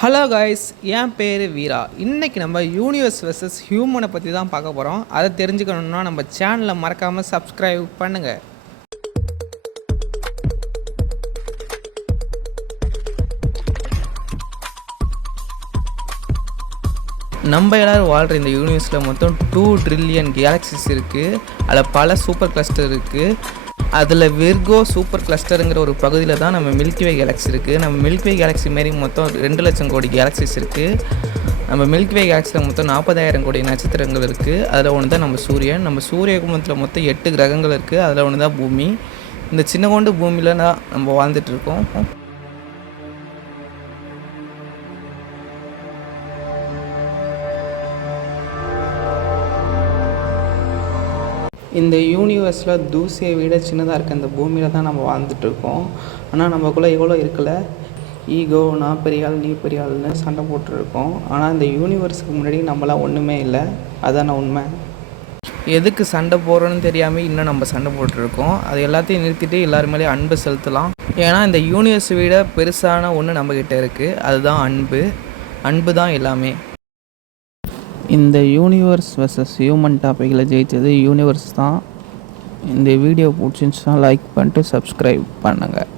Hello guys, என் பேர் வீரா. இன்றைக்கி நம்ம யூனிவர்ஸ் வெர்சஸ் ஹியூமனை பற்றி தான் பார்க்க போகிறோம். அதை தெரிஞ்சுக்கணுன்னா நம்ம சேனலை மறக்காமல் சப்ஸ்கிரைப் பண்ணுங்கள். நம்ம எல்லோரும் வாழ்கிற இந்த யூனிவர்ஸில் மொத்தம் 2 ட்ரில்லியன் கேலக்சிஸ் இருக்குது. அதில் பல சூப்பர் கிளஸ்டர் இருக்குது. அதில் விர்கோ சூப்பர் கிளஸ்டருங்கிற ஒரு பகுதியில் தான் நம்ம மில்கிவே கேலக்ஸி இருக்குது. நம்ம மில்கிவே கேலக்ஸி மாரி மொத்தம் 2 லட்சம் கோடி கேலக்சிஸ் இருக்குது. நம்ம மில்கிவே கேலக்ஸியில் மொத்தம் 40,000 கோடி நட்சத்திரங்கள் இருக்குது. அதில் ஒன்று தான் நம்ம சூரியன். நம்ம சூரிய குடும்பத்தில் மொத்தம் 8 கிரகங்கள் இருக்குது. அதில் ஒன்று தான் பூமி. இந்த சின்ன கொண்டு பூமியில் தான் நம்ம வாழ்ந்துட்டுருக்கோம். இந்த யூனிவர்ஸில் தூசியை விட சின்னதாக இருக்க இந்த பூமியில் தான் நம்ம வாழ்ந்துட்டுருக்கோம். ஆனால் நம்மக்குள்ளே எவ்வளோ இருக்கல ஈகோ, நான் பெரிய ஆள் நீ பெரிய ஆள்னு சண்டை போட்டுருக்கோம். ஆனால் இந்த யூனிவர்ஸுக்கு முன்னாடி நம்மளாம் ஒன்றுமே இல்லை. அதான உண்மை. எதுக்கு சண்டை போடுறோன்னு தெரியாமல் இன்னும் நம்ம சண்டை போட்டுருக்கோம். அது எல்லாத்தையும் நிறுத்திட்டு எல்லாருமேலேயும் அன்பு செலுத்தலாம். ஏன்னா இந்த யூனிவர்ஸை விட பெருசான ஒன்று நம்மக்கிட்ட இருக்குது. அதுதான் அன்பு. அன்பு தான் எல்லாமே. இந்த யூனிவர்ஸ் வெர்சஸ் ஹியூமன் டாப்பிக்கில் ஜெயித்தது யூனிவர்ஸ் தான். இந்த வீடியோ பிடிச்சிருந்துச்சுன்னா லைக் பண்ணிட்டு சப்ஸ்கிரைப் பண்ணுங்கள்.